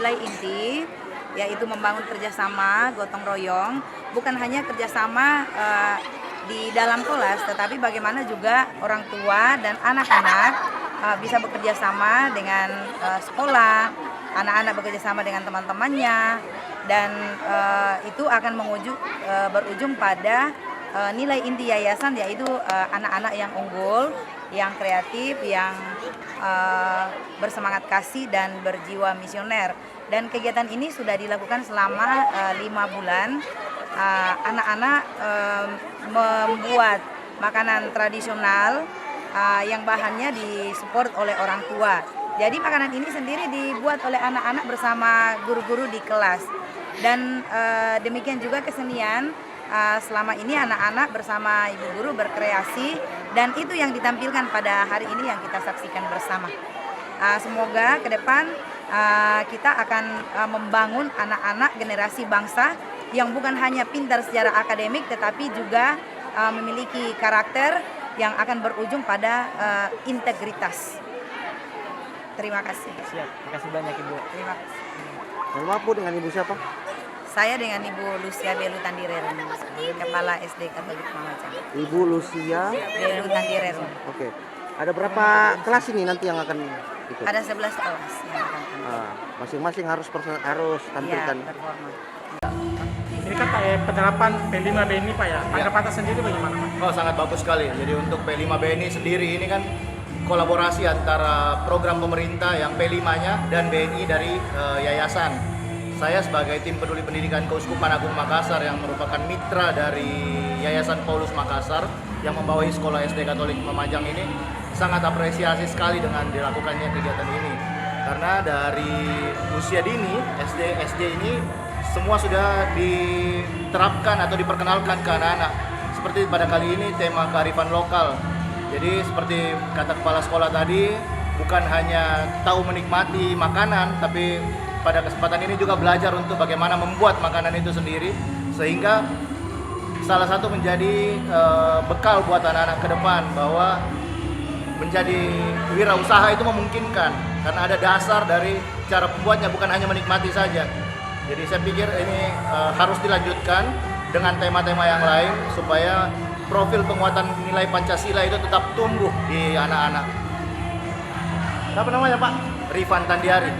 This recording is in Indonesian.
nilai inti, yaitu membangun kerjasama, gotong royong, bukan hanya kerjasama di dalam kelas, tetapi bagaimana juga orang tua dan anak-anak bisa bekerja sama dengan sekolah, anak-anak bekerja sama dengan teman-temannya, dan itu akan berujung pada nilai inti yayasan, yaitu anak-anak yang unggul, yang kreatif, yang bersemangat kasih dan berjiwa misioner. Dan kegiatan ini sudah dilakukan selama 5 bulan. Anak-anak membuat makanan tradisional yang bahannya disupport oleh orang tua. Jadi makanan ini sendiri dibuat oleh anak-anak bersama guru-guru di kelas. Dan demikian juga kesenian, selama ini anak-anak bersama ibu guru berkreasi, dan itu yang ditampilkan pada hari ini yang kita saksikan bersama. Semoga ke depan kita akan membangun anak-anak generasi bangsa yang bukan hanya pintar secara akademik, tetapi juga memiliki karakter yang akan berujung pada integritas. Terima kasih. Siap, terima kasih banyak Ibu. Terima kasih. Mohon maaf Bu, dengan Ibu siapa? Saya dengan Ibu Lucia Belu Tandirer, Kepala SD Katolik Mamajang. Ibu Lucia Belu Tandirer. Oke. Ada berapa kelas ini nanti yang akan ikut? Ada 11 kelas yang akan tampil. Masing-masing harus tampilkan. Ya, performa. Ini kan penerapan P5B ini Pak ya, tanggapan sendiri bagaimana Pak? Oh, sangat bagus sekali. Jadi untuk P5BNI sendiri ini kan kolaborasi antara program pemerintah yang P5-nya dan BNI dari yayasan. Saya sebagai tim peduli pendidikan Keuskupan Agung Makassar yang merupakan mitra dari Yayasan Paulus Makassar yang membawahi sekolah SD Katolik Mamajang ini sangat apresiasi sekali dengan dilakukannya kegiatan ini. Karena dari usia dini SD ini semua sudah diterapkan atau diperkenalkan ke anak-anak. Seperti pada kali ini tema kearifan lokal. Jadi seperti kata kepala sekolah tadi, bukan hanya tahu menikmati makanan, tapi pada kesempatan ini juga belajar untuk bagaimana membuat makanan itu sendiri, sehingga salah satu menjadi bekal buat anak-anak ke depan bahwa menjadi wirausaha itu memungkinkan karena ada dasar dari cara pembuatnya, bukan hanya menikmati saja. Jadi saya pikir ini harus dilanjutkan dengan tema-tema yang lain supaya profil penguatan nilai Pancasila itu tetap tumbuh di anak-anak. Apa namanya Pak? Rifan Tandiari.